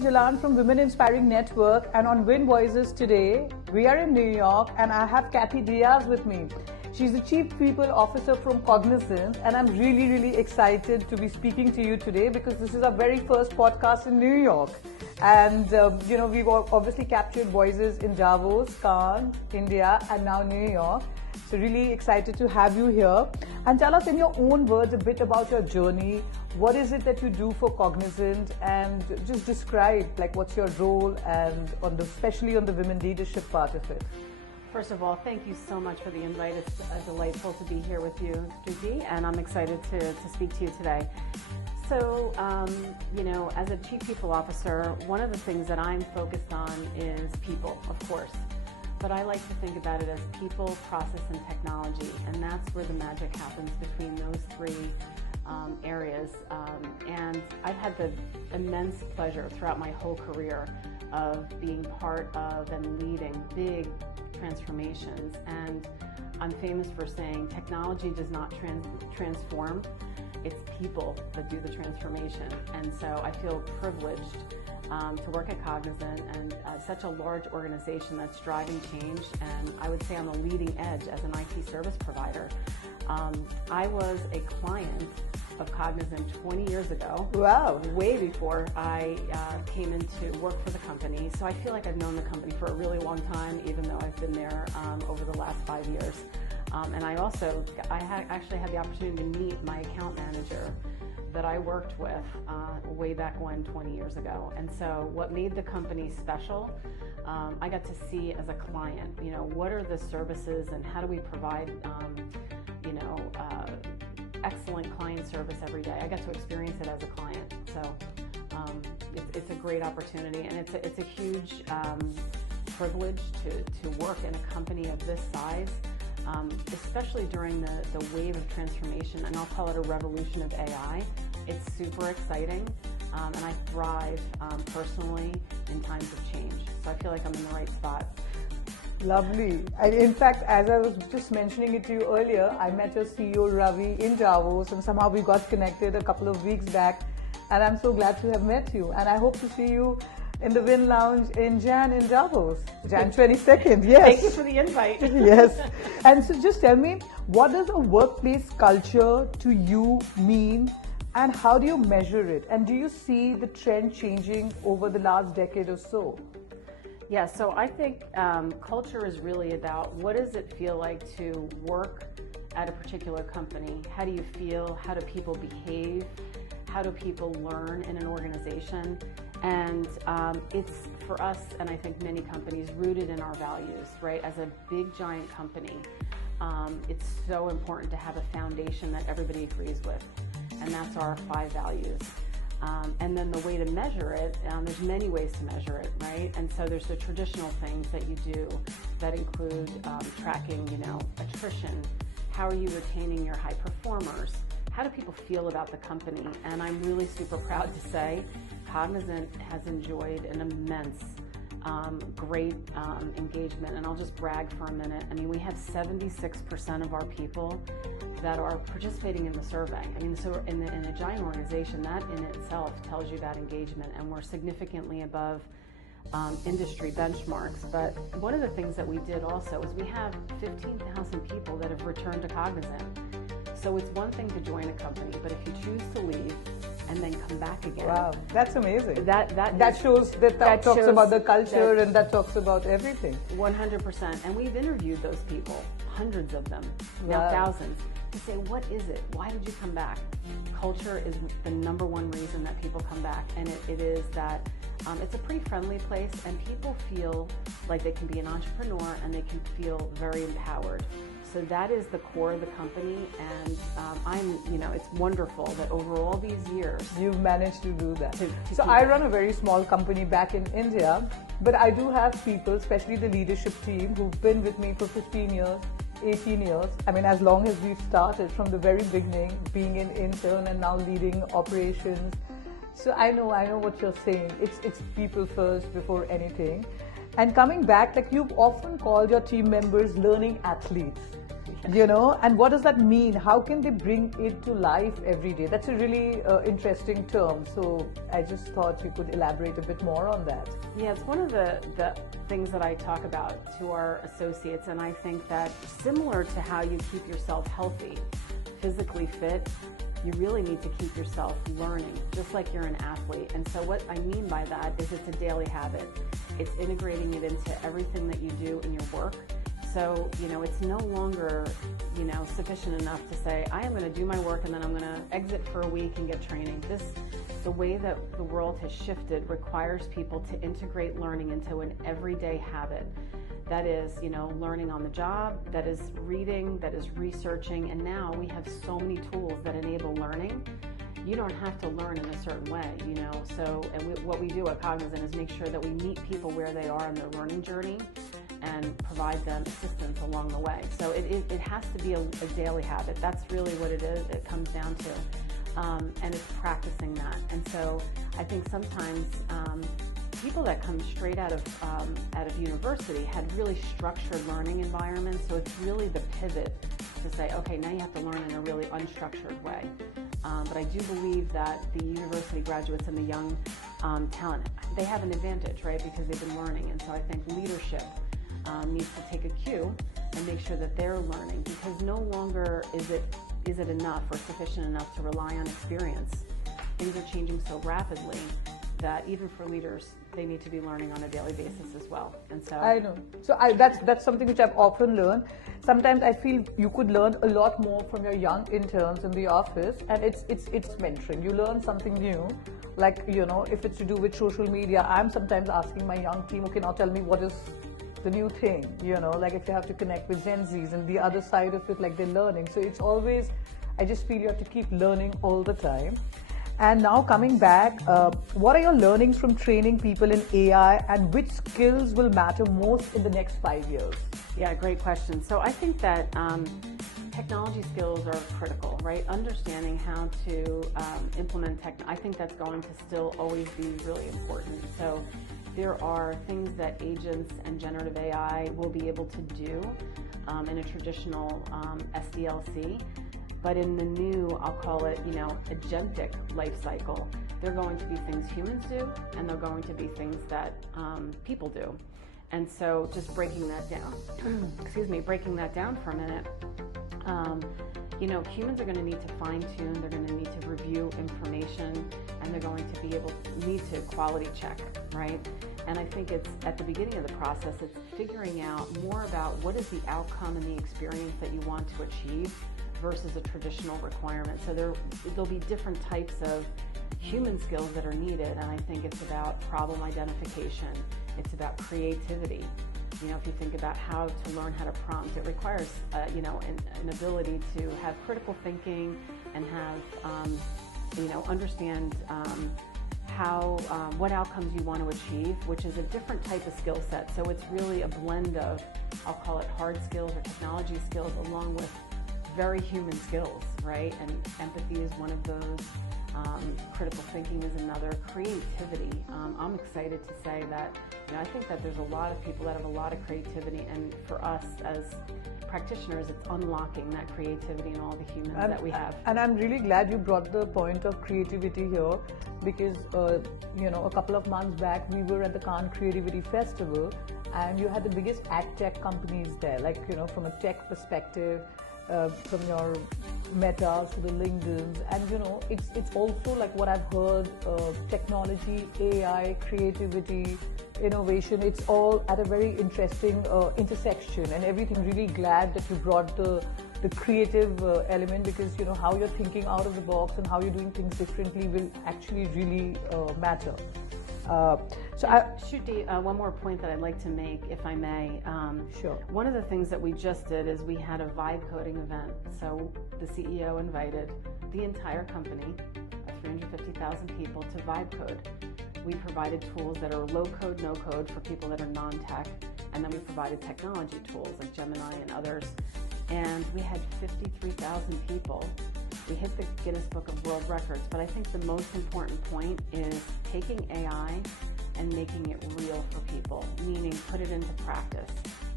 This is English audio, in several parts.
Jalan from Women Inspiring Network, and on Win Voices today, we are in New York and I have Kathy Diaz with me. She's the Chief People Officer from Cognizant, and I'm really excited to be speaking to you today because this is our very first podcast in New York. And, we've obviously captured voices in Davos, Cannes, India, and now New York. So really excited to have you here. And tell us in your own words a bit about your journey. What is it that you do for Cognizant? And just describe what's your role and especially on the women leadership part of it. First of all, thank you so much for the invite. It's delightful to be here with you, Druti, and I'm excited to speak to you today. So, as a Chief People Officer, one of the things that I'm focused on is people, of course. But I like to think about it as people, process, and technology, and that's where the magic happens between those three areas. And I've had the immense pleasure throughout my whole career of being part of and leading big transformations. And I'm famous for saying technology does not transform, it's people that do the transformation. And so I feel privileged to work at Cognizant and such a large organization that's driving change, and I would say on the leading edge as an IT service provider. I was a client of Cognizant 20 years ago. Wow. Way before I came into work for the company. So I feel like I've known the company for a really long time, even though I've been there over the last 5 years. And I actually had the opportunity to meet my account manager that I worked with way back when 20 years ago. And so what made the company special, I got to see as a client, what are the services and how do we provide, excellent client service every day. I got to experience it as a client. So it's a great opportunity, and it's a huge privilege to work in a company of this size. Especially during the wave of transformation, and I'll call it a revolution of AI. It's super exciting, and I thrive personally in times of change. So I feel like I'm in the right spot. Lovely. In fact, as I was just mentioning it to you earlier, I met your CEO Ravi in Davos, and somehow we got connected a couple of weeks back, and I'm so glad to have met you, and I hope to see you in the Win Lounge in Davos, Jan 22nd, yes. Thank you for the invite. Yes. And so just tell me, what does a workplace culture to you mean, and how do you measure it? And do you see the trend changing over the last decade or so? Yeah, so I think culture is really about what does it feel like to work at a particular company? How do you feel? How do people behave? How do people learn in an organization? And it's, for us, and I think many companies, rooted in our values, right? As a big, giant company, it's so important to have a foundation that everybody agrees with, and that's our 5 values. And then the way to measure it, there's many ways to measure it, right? And so there's the traditional things that you do that include tracking, attrition. How are you retaining your high performers? How do people feel about the company? And I'm really super proud to say Cognizant has enjoyed an immense, great engagement. And I'll just brag for a minute. I mean, we have 76% of our people that are participating in the survey. I mean, so in a giant organization, that in itself tells you about engagement. And we're significantly above industry benchmarks. But one of the things that we did also is we have 15,000 people that have returned to Cognizant. So it's one thing to join a company, but if you choose to leave and then come back again. Wow, that's amazing. That shows that talks about the culture, and that talks about everything. 100%. And we've interviewed those people, hundreds of them, now thousands, to say, what is it? Why did you come back? Culture is the number one reason that people come back, and it is that it's a pretty friendly place, and people feel like they can be an entrepreneur and they can feel very empowered. So that is the core of the company, and it's wonderful that over all these years you've managed to do that. So I run a very small company back in India, but I do have people, especially the leadership team, who've been with me for 15 years, 18 years. I mean, as long as we've started from the very beginning, being an intern and now leading operations. So I know what you're saying. It's people first before anything. And coming back, you've often called your team members learning athletes. And what does that mean? How can they bring it to life every day? That's a really interesting term. So I just thought you could elaborate a bit more on that. Yeah, it's one of the things that I talk about to our associates, and I think that similar to how you keep yourself healthy, physically fit, you really need to keep yourself learning, just like you're an athlete. And so what I mean by that is it's a daily habit. It's integrating it into everything that you do in your work. So, it's no longer, sufficient enough to say, I am going to do my work and then I'm going to exit for a week and get training. The way that the world has shifted requires people to integrate learning into an everyday habit. That is, learning on the job, that is reading, that is researching, and now we have so many tools that enable learning. You don't have to learn in a certain way, what we do at Cognizant is make sure that we meet people where they are in their learning journey and provide them assistance along the way. So it has to be a daily habit. That's really what it is. It comes down to, and it's practicing that. And so I think sometimes people that come straight out of university had really structured learning environments. So it's really the pivot to say, okay, now you have to learn in a really unstructured way. But I do believe that the university graduates and the young talent, they have an advantage, right? Because they've been learning. And so I think leadership needs to take a cue and make sure that they're learning, because no longer is it enough or sufficient enough to rely on experience. Things are changing so rapidly that even for leaders, they need to be learning on a daily basis as well. And so I know. So that's something which I've often learned. Sometimes I feel you could learn a lot more from your young interns in the office, and it's mentoring. You learn something new, like if it's to do with social media. I'm sometimes asking my young team, okay, now tell me what is the new thing. Like if you have to connect with Gen Zs and the other side of it, like they're learning. So it's always, I just feel you have to keep learning all the time. And now coming back, what are your learnings from training people in AI, and which skills will matter most in the next 5 years? Yeah, great question. So I think that technology skills are critical, right? Understanding how to implement tech, I think that's going to still always be really important. So there are things that agents and generative AI will be able to do in a traditional SDLC. But in the new, I'll call it, agentic life cycle, they're going to be things humans do, and they're going to be things that people do. And so just breaking that down, breaking that down for a minute, humans are going to need to fine tune, they're going to need to review information, and they're going to need to quality check, right? And I think it's at the beginning of the process, it's figuring out more about what is the outcome and the experience that you want to achieve versus a traditional requirement. So there'll be different types of human skills that are needed, and I think it's about problem identification, it's about creativity. If you think about how to learn how to prompt, it requires an ability to have critical thinking and have understand what outcomes you want to achieve, which is a different type of skill set. So it's really a blend of, I'll call it hard skills or technology skills, along with very human skills, right? And empathy is one of those. Critical thinking is another. Creativity. I'm excited to say that I think that there's a lot of people that have a lot of creativity, and for us as practitioners, it's unlocking that creativity in all the humans that we have. And I'm really glad you brought the point of creativity here, because a couple of months back we were at the Cannes Creativity Festival, and you had the biggest ad tech companies there, like from a tech perspective. From your Metas to the LinkedIn's, and it's also like what I've heard, technology, AI, creativity, innovation, it's all at a very interesting intersection, and everything. Really glad that you brought the creative element, because how you're thinking out of the box and how you're doing things differently will actually really matter. Shruti, one more point that I'd like to make, if I may. Sure. One of the things that we just did is we had a vibe coding event. So the CEO invited the entire company of 350,000 people to vibe code. We provided tools that are low code, no code for people that are non-tech, and then we provided technology tools like Gemini and others. And we had 53,000 people. We hit the Guinness Book of World Records, but I think the most important point is taking AI and making it real for people, meaning put it into practice.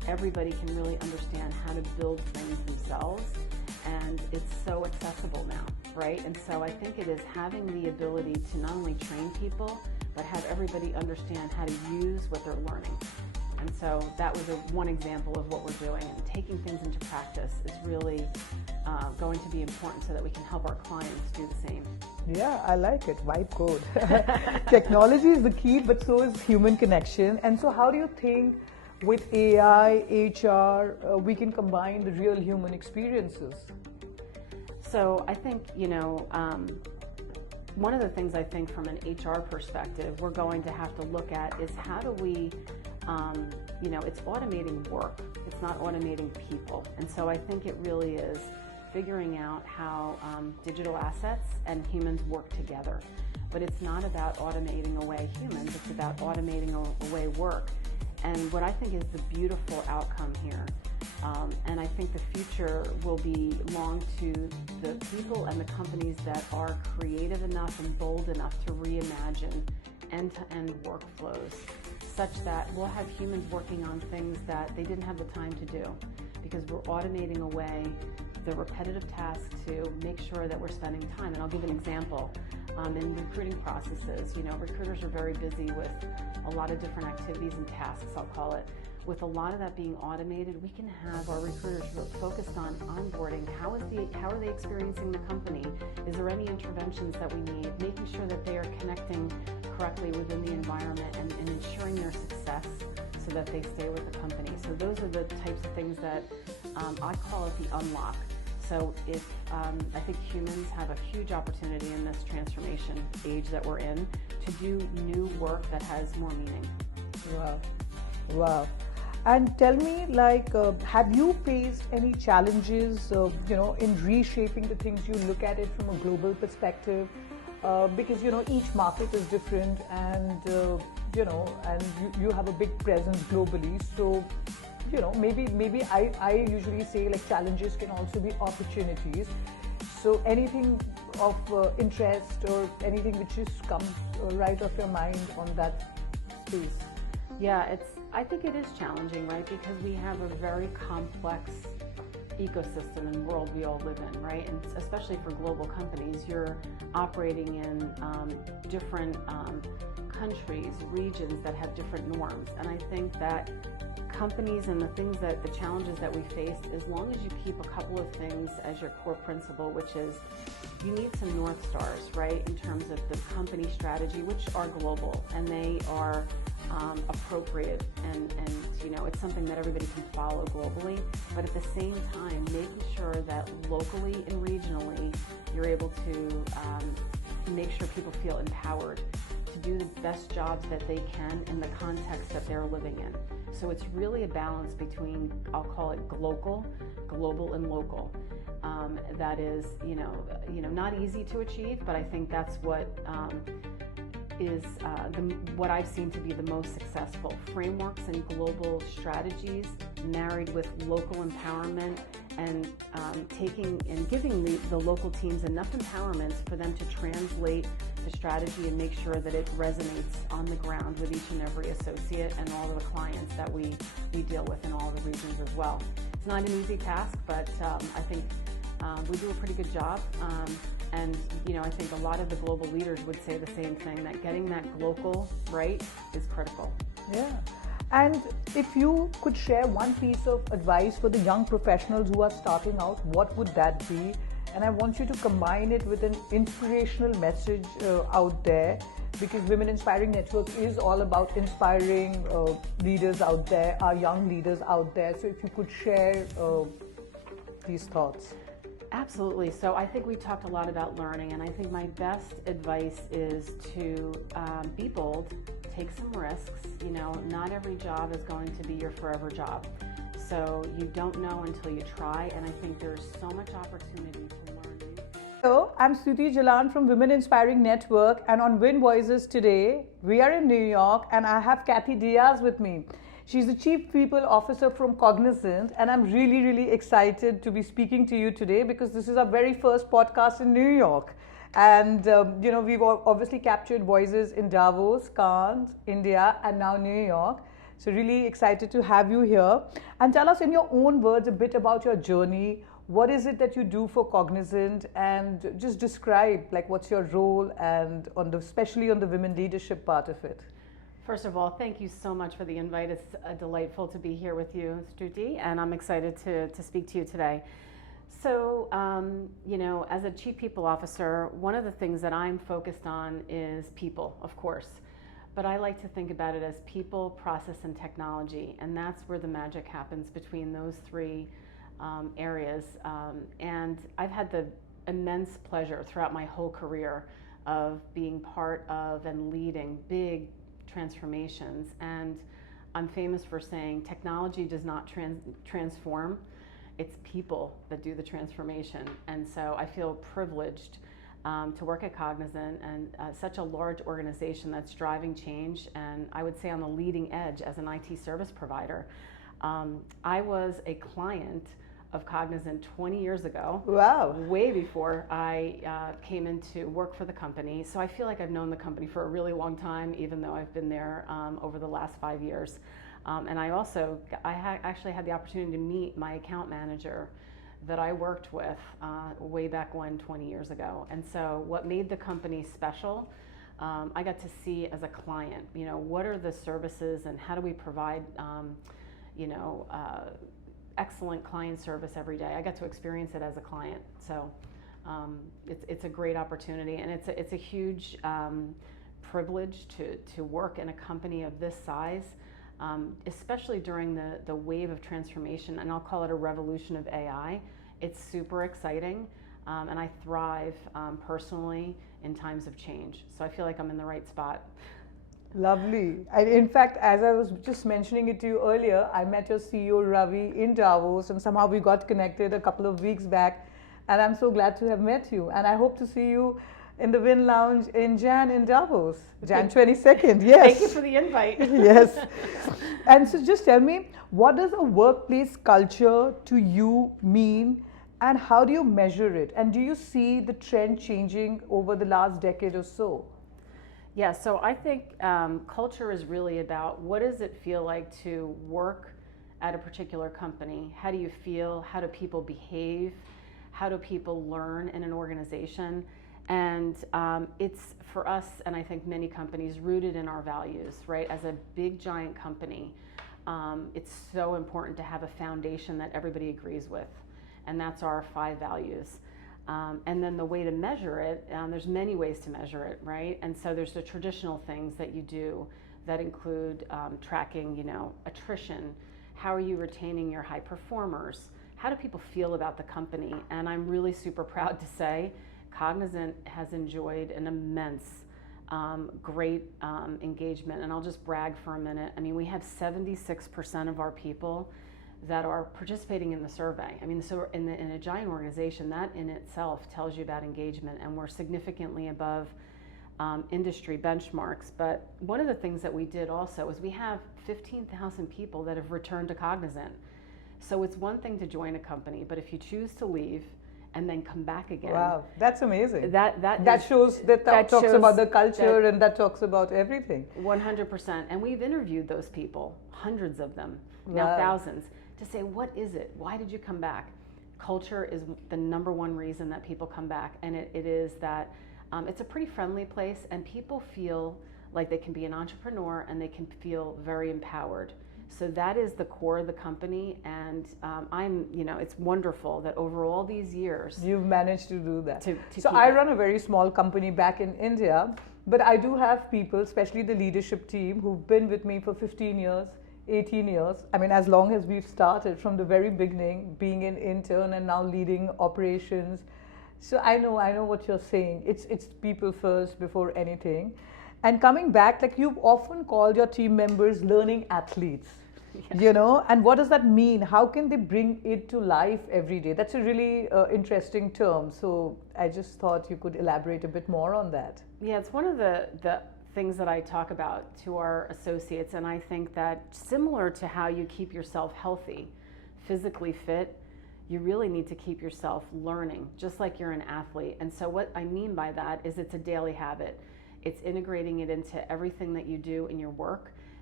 everybody can really understand how to build things themselves, and it's so accessible now, right? And so I think it is having the ability to not only train people, but have everybody understand how to use what they're learning. And so that was one example of what we're doing, and taking things into practice is really going to be important so that we can help our clients do the same. Yeah, I like it. Vibe code. Technology is the key, but so is human connection. And so how do you think with AI, HR, we can combine the real human experiences? So I think, one of the things I think from an HR perspective we're going to have to look at is how do we, it's automating work, it's not automating people. And so I think it really is figuring out how digital assets and humans work together. But it's not about automating away humans, it's about automating away work. And what I think is the beautiful outcome here, and I think the future will belong to the people and the companies that are creative enough and bold enough to reimagine end-to-end workflows, such that we'll have humans working on things that they didn't have the time to do, because we're automating away the repetitive tasks to make sure that we're spending time. And I'll give an example. In recruiting processes, recruiters are very busy with a lot of different activities and tasks, I'll call it. With a lot of that being automated, we can have our recruiters focused on onboarding. How are they experiencing the company? Is there any interventions that we need? Making sure that they are connecting correctly within the environment and ensuring their success so that they stay with the company. So those are the types of things that I call it the unlock. So I think humans have a huge opportunity in this transformation age that we're in to do new work that has more meaning. Wow. And tell me, have you faced any challenges, in reshaping the things you look at it from a global perspective? Because, each market is different, and, you have a big presence globally. So, maybe I usually say challenges can also be opportunities. So anything of interest or anything which has come right off your mind on that space? Yeah, I think it is challenging, right? Because we have a very complex ecosystem and world we all live in, right? And especially for global companies, you're operating in different countries, regions that have different norms. And I think that companies and the challenges that we face, as long as you keep a couple of things as your core principle, which is you need some North Stars, right, in terms of the company strategy, which are global and they are appropriate, and it's something that everybody can follow globally, but at the same time making sure that locally and regionally you're able to make sure people feel empowered to do the best jobs that they can in the context that they're living in. So it's really a balance between, I'll call it global, and local. That is, not easy to achieve, but I think that's what is what I've seen to be the most successful. Frameworks and global strategies married with local empowerment and taking and giving the local teams enough empowerment for them to translate the strategy and make sure that it resonates on the ground with each and every associate and all of the clients that we deal with in all the regions as well. It's not an easy task, but I think we do a pretty good job. And I think a lot of the global leaders would say the same thing, that getting that local right is critical. Yeah. And if you could share one piece of advice for the young professionals who are starting out, what would that be? And I want you to combine it with an inspirational message out there, because Women Inspiring Network is all about inspiring leaders out there, our young leaders out there. So if you could share these thoughts. Absolutely. So I think we talked a lot about learning, and I think my best advice is to be bold, take some risks. Not every job is going to be your forever job. So you don't know until you try, and I think there's so much opportunity to learn new things. Hello, I'm Stuti Jalan from Women Inspiring Network, and on Win Voices today, we are in New York, and I have Kathy Diaz with me. She's the Chief People Officer from Cognizant, and I'm really, really excited to be speaking to you today because this is our very first podcast in New York. And, we've obviously captured voices in Davos, Cannes, India, and now New York. So really excited to have you here. And tell us in your own words a bit about your journey. What is it that you do for Cognizant, and just describe like what's your role and especially on the women leadership part of it. First of all, thank you so much for the invite. It's delightful to be here with you, Stuti, and I'm excited to speak to you today. So, as a Chief People Officer, one of the things that I'm focused on is people, of course. But I like to think about it as people, process, and technology, and that's where the magic happens between those three areas. And I've had the immense pleasure throughout my whole career of being part of and leading big transformations. And I'm famous for saying technology does not transform, it's people that do the transformation. And so I feel privileged to work at Cognizant and such a large organization that's driving change, and I would say on the leading edge as an IT service provider. I was a client of Cognizant 20 years ago. Wow. Way before I came into work for the company. So I feel like I've known the company for a really long time, even though I've been there over the last 5 years. And I actually had the opportunity to meet my account manager that I worked with way back when 20 years ago. And so what made the company special, I got to see as a client, what are the services and how do we provide, excellent client service every day. I got to experience it as a client. So it's a great opportunity, and it's a huge privilege to work in a company of this size, especially during the wave of transformation, and I'll call it a revolution of AI. It's super exciting, and I thrive personally in times of change. So I feel like I'm in the right spot. Lovely. In fact, as I was just mentioning it to you earlier, I met your CEO Ravi in Davos, and somehow we got connected a couple of weeks back, and I'm so glad to have met you, and I hope to see you in the Win Lounge in Jan in Davos, Jan 22nd. Yes. Thank you for the invite. Yes. And so just tell me, what does a workplace culture to you mean, and how do you measure it? And do you see the trend changing over the last decade or so? Yeah, so I think culture is really about what does it feel like to work at a particular company? How do you feel? How do people behave? How do people learn in an organization? And it's for us, and I think many companies, rooted in our values, right? As a big giant company, it's so important to have a foundation that everybody agrees with, and that's our 5 values. And then the way to measure it, there's many ways to measure it, right? And so there's the traditional things that you do that include tracking, attrition. How are you retaining your high performers? How do people feel about the company? And I'm really super proud to say Cognizant has enjoyed an immense, great engagement. And I'll just brag for a minute. I mean, we have 76% of our people that are participating in the survey. I mean, so in a giant organization, that in itself tells you about engagement, and we're significantly above industry benchmarks. But one of the things that we did also is we have 15,000 people that have returned to Cognizant. So it's one thing to join a company, but if you choose to leave and then come back again. Wow, that's amazing. That shows that talks about the culture, and that talks about everything. 100%. And we've interviewed those people, hundreds of them, Wow. now thousands, to say, what is it? Why did you come back? Culture is the number one reason that people come back, and it is that it's a pretty friendly place, and people feel like they can be an entrepreneur and they can feel very empowered. So that is the core of the company, and it's wonderful that over all these years you've managed to do that. So I run a very small company back in India, but I do have people, especially the leadership team, who've been with me for 15 years, 18 years. I mean, as long as we've started from the very beginning, being an intern and now leading operations. So I know what you're saying. It's people first before anything. And coming back, like you've often called your team members learning athletes. Yeah. And what does that mean? How can they bring it to life every day? That's a really interesting term. So I just thought you could elaborate a bit more on that. Yeah, it's one of the things that I talk about to our associates, and I think that similar to how you keep yourself healthy, physically fit, you really need to keep yourself learning, just like you're an athlete. And so what I mean by that is it's a daily habit. It's integrating it into everything that you do in your work,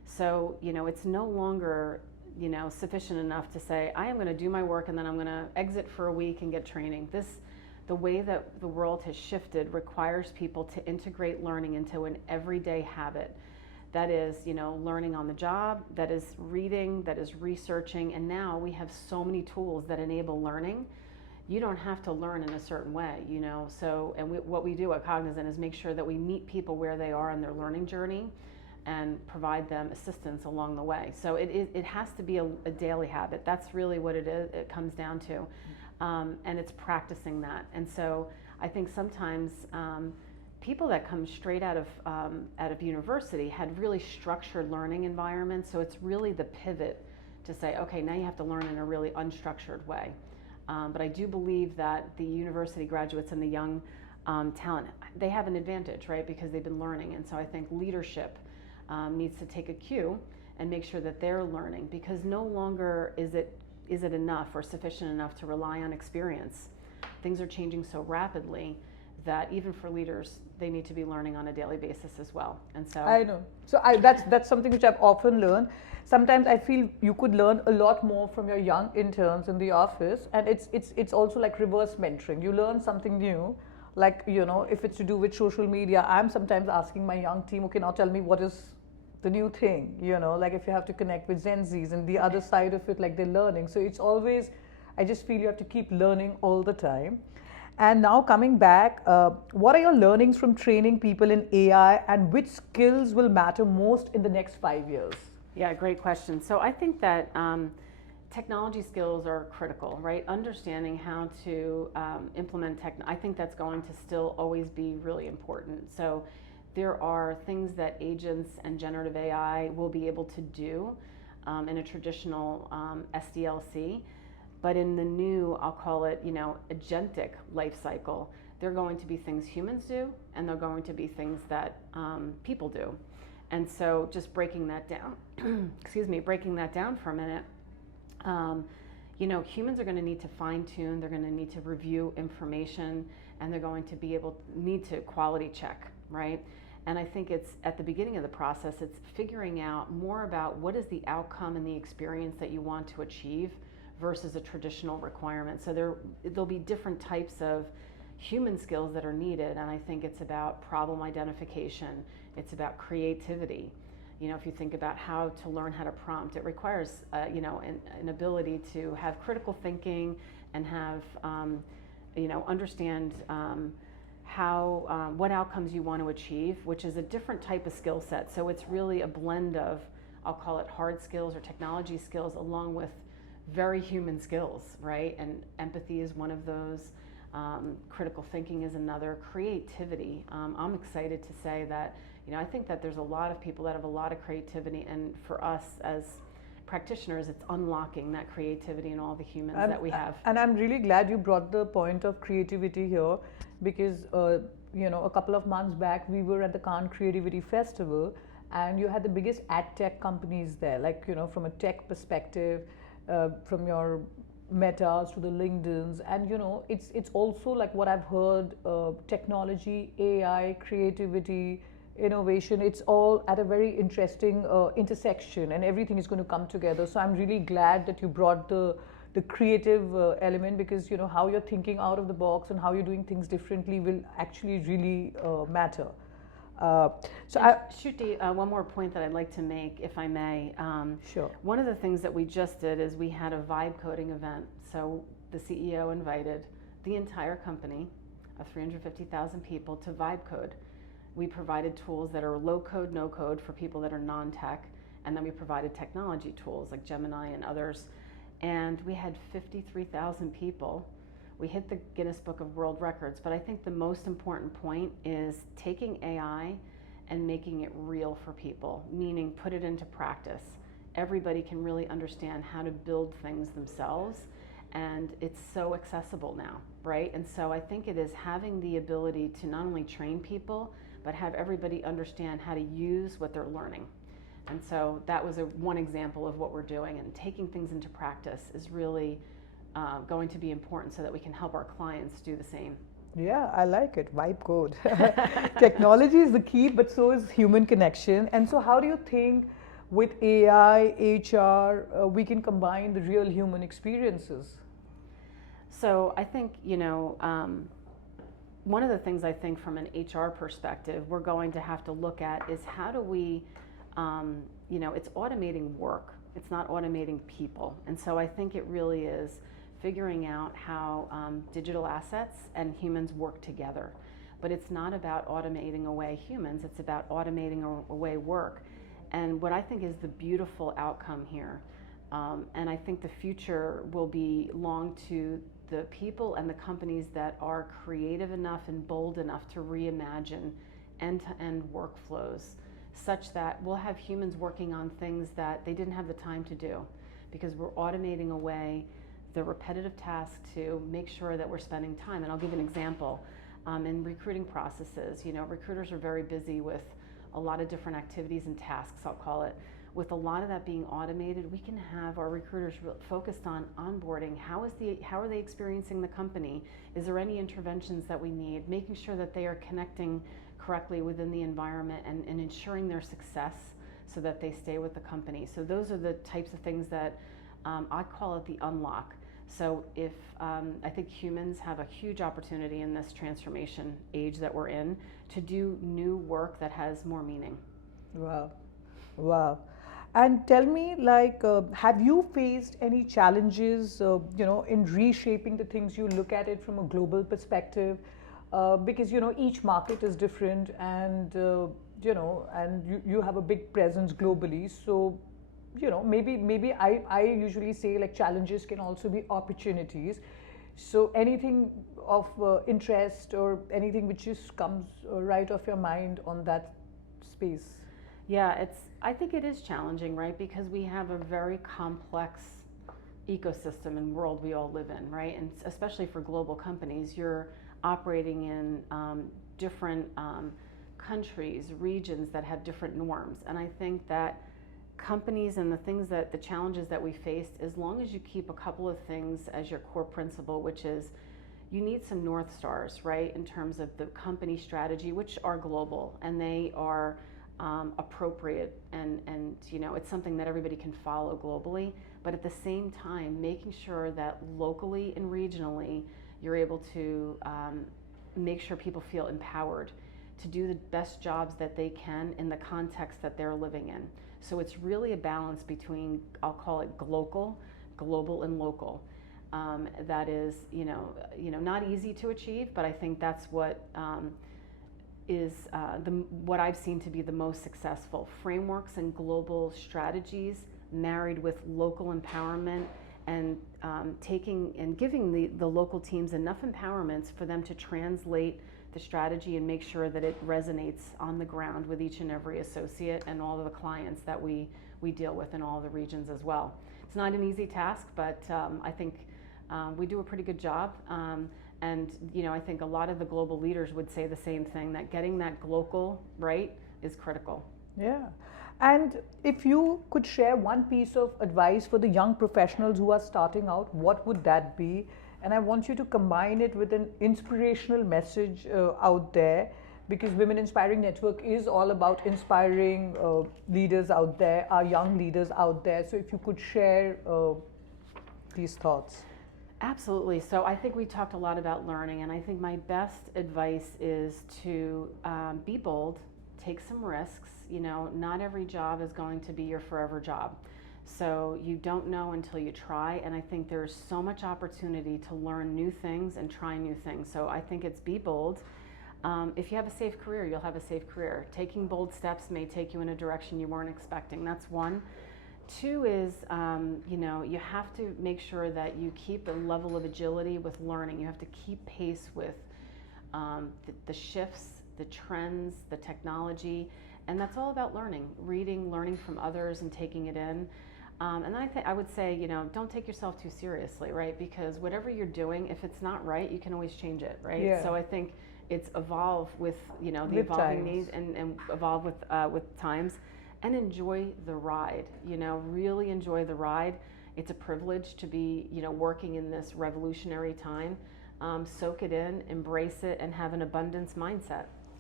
So, it's no longer, sufficient enough to say, I am going to do my work and then I'm going to exit for a week and get training. The way that the world has shifted requires people to integrate learning into an everyday habit. That is, learning on the job, that is reading, that is researching, and now we have so many tools that enable learning. You don't have to learn in a certain way, So, what we do at Cognizant is make sure that we meet people where they are on their learning journey and provide them assistance along the way. So it has to be a daily habit. That's really what it is. It comes down to, and it's practicing that. And so I think sometimes people that come straight out of university had really structured learning environments. So it's really the pivot to say, okay, now you have to learn in a really unstructured way. But I do believe that the university graduates and the young talent, they have an advantage, right? Because they've been learning. And so I think leadership needs to take a cue and make sure that they're learning, because no longer is it enough or sufficient enough to rely on experience. Things are changing so rapidly that even for leaders, they need to be learning on a daily basis as well. And so I know. So that's something which I've often learned. Sometimes I feel you could learn a lot more from your young interns in the office, and it's also like reverse mentoring. You learn something new, like if it's to do with social media, I'm sometimes asking my young team, okay, now tell me what is the new thing, like if you have to connect with Gen Zs and the other side of it, like they're learning. So it's always, I just feel you have to keep learning all the time. And now coming back, what are your learnings from training people in AI, and which skills will matter most in the next 5 years? Yeah, great question. So I think that technology skills are critical, right? Understanding how to implement I think that's going to still always be really important. So there are things that agents and generative AI will be able to do in a traditional SDLC, but in the new, I'll call it, agentic life cycle, they're going to be things humans do, and they're going to be things that people do. And so just breaking that down, breaking that down for a minute, humans are going to need to fine tune, they're going to need to review information, and they're going to need to quality check, right? And I think it's at the beginning of the process, it's figuring out more about what is the outcome and the experience that you want to achieve versus a traditional requirement. So there'll be different types of human skills that are needed, and I think it's about problem identification, it's about creativity. If you think about how to learn how to prompt, it requires an ability to have critical thinking and have understand what outcomes you want to achieve, which is a different type of skill set. So it's really a blend of, I'll call it hard skills or technology skills, along with very human skills, right? And empathy is one of those. Critical thinking is another. Creativity. I'm excited to say that, I think that there's a lot of people that have a lot of creativity, and for us as practitioners, it's unlocking that creativity in all the humans that we have. And I'm really glad you brought the point of creativity here, because a couple of months back we were at the Cannes Creativity Festival, and you had the biggest ad tech companies there, like from a tech perspective, from your Metas to the LinkedIns, and it's also like what I've heard, technology, AI, creativity, innovation, it's all at a very interesting intersection, and everything is going to come together. So I'm really glad that you brought the creative element, because how you're thinking out of the box and how you're doing things differently will actually really matter. Shruti, one more point that I'd like to make, if I may. Sure. One of the things that we just did is we had a vibe coding event. So the CEO invited the entire company of 350,000 people to vibe code. We provided tools that are low code, no code for people that are non-tech, and then we provided technology tools like Gemini and others. And we had 53,000 people. We hit the Guinness Book of World Records, but I think the most important point is taking AI and making it real for people, meaning put it into practice. Everybody can really understand how to build things themselves, and it's so accessible now, right? And so I think it is having the ability to not only train people, but have everybody understand how to use what they're learning. And so that was one example of what we're doing, and taking things into practice is really going to be important so that we can help our clients do the same. Yeah, I like it. Vibe code. Technology is the key, but so is human connection. And so how do you think with AI, HR, we can combine the real human experiences? So I think, one of the things I think from an HR perspective, we're going to have to look at is how do we, it's automating work. It's not automating people. And so I think it really is figuring out how digital assets and humans work together. But it's not about automating away humans, it's about automating away work. And what I think is the beautiful outcome here, and I think the future will belong to the people and the companies that are creative enough and bold enough to reimagine end-to-end workflows such that we'll have humans working on things that they didn't have the time to do, because we're automating away the repetitive tasks to make sure that we're spending time. And I'll give an example. In recruiting processes, recruiters are very busy with a lot of different activities and tasks, I'll call it. With a lot of that being automated, we can have our recruiters focused on onboarding. How are they experiencing the company? Is there any interventions that we need? Making sure that they are connecting correctly within the environment and ensuring their success so that they stay with the company. So those are the types of things that I call it the unlock. So if I think humans have a huge opportunity in this transformation age that we're in to do new work that has more meaning. Wow. Wow. And tell me, have you faced any challenges, in reshaping the things you look at it from a global perspective? Because, each market is different and, and you have a big presence globally. So, maybe I usually say like challenges can also be opportunities. So anything of interest or anything which just comes right off your mind on that space? Yeah, I think it is challenging, right? Because we have a very complex ecosystem and world we all live in, right? And especially for global companies, you're operating in different countries, regions that have different norms. And I think that companies and the challenges that we faced, as long as you keep a couple of things as your core principle, which is you need some North Stars, right? In terms of the company strategy, which are global and they are appropriate and it's something that everybody can follow globally, but at the same time making sure that locally and regionally you're able to make sure people feel empowered to do the best jobs that they can in the context that they're living in. So it's really a balance between, I'll call it global and local. That is not easy to achieve, but I think that's what is what I've seen to be the most successful. Frameworks and global strategies married with local empowerment and taking and giving the local teams enough empowerments for them to translate the strategy and make sure that it resonates on the ground with each and every associate and all of the clients that we deal with in all the regions as well. It's not an easy task, but I think we do a pretty good job. And I think a lot of the global leaders would say the same thing, that getting that local right is critical. Yeah. And if you could share one piece of advice for the young professionals who are starting out, what would that be? And I want you to combine it with an inspirational message out there, because Women Inspiring Network is all about inspiring leaders out there, our young leaders out there. So if you could share these thoughts. Absolutely. So I think we talked a lot about learning, and I think my best advice is to be bold, take some risks. Not every job is going to be your forever job. So you don't know until you try, and I think there's so much opportunity to learn new things and try new things. So I think it's be bold. If you have a safe career, you'll have a safe career. Taking bold steps may take you in a direction you weren't expecting. That's one. Two is, you have to make sure that you keep a level of agility with learning. You have to keep pace with the shifts, the trends, the technology, and that's all about learning, reading, learning from others and taking it in. And then I would say, don't take yourself too seriously, right? Because whatever you're doing, if it's not right, you can always change it, right? Yeah. So I think it's evolve with, the with evolving times. needs and evolve with times. And enjoy the ride, really enjoy the ride. It's a privilege to be, working in this revolutionary time. Soak it in, embrace it, and have an abundance mindset.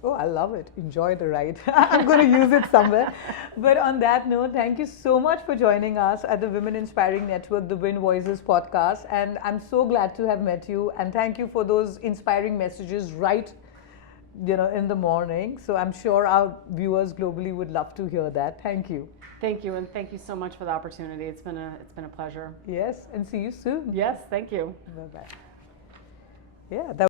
Oh, I love it. Enjoy the ride. I'm going to use it somewhere. But on that note, thank you so much for joining us at the Women Inspiring Network, the Win Voices podcast. And I'm so glad to have met you. And thank you for those inspiring messages right, in the morning. So I'm sure our viewers globally would love to hear that. Thank you. Thank you, and thank you so much for the opportunity. It's been a pleasure. Yes, and see you soon. Yes, thank you. Bye-bye. Yeah.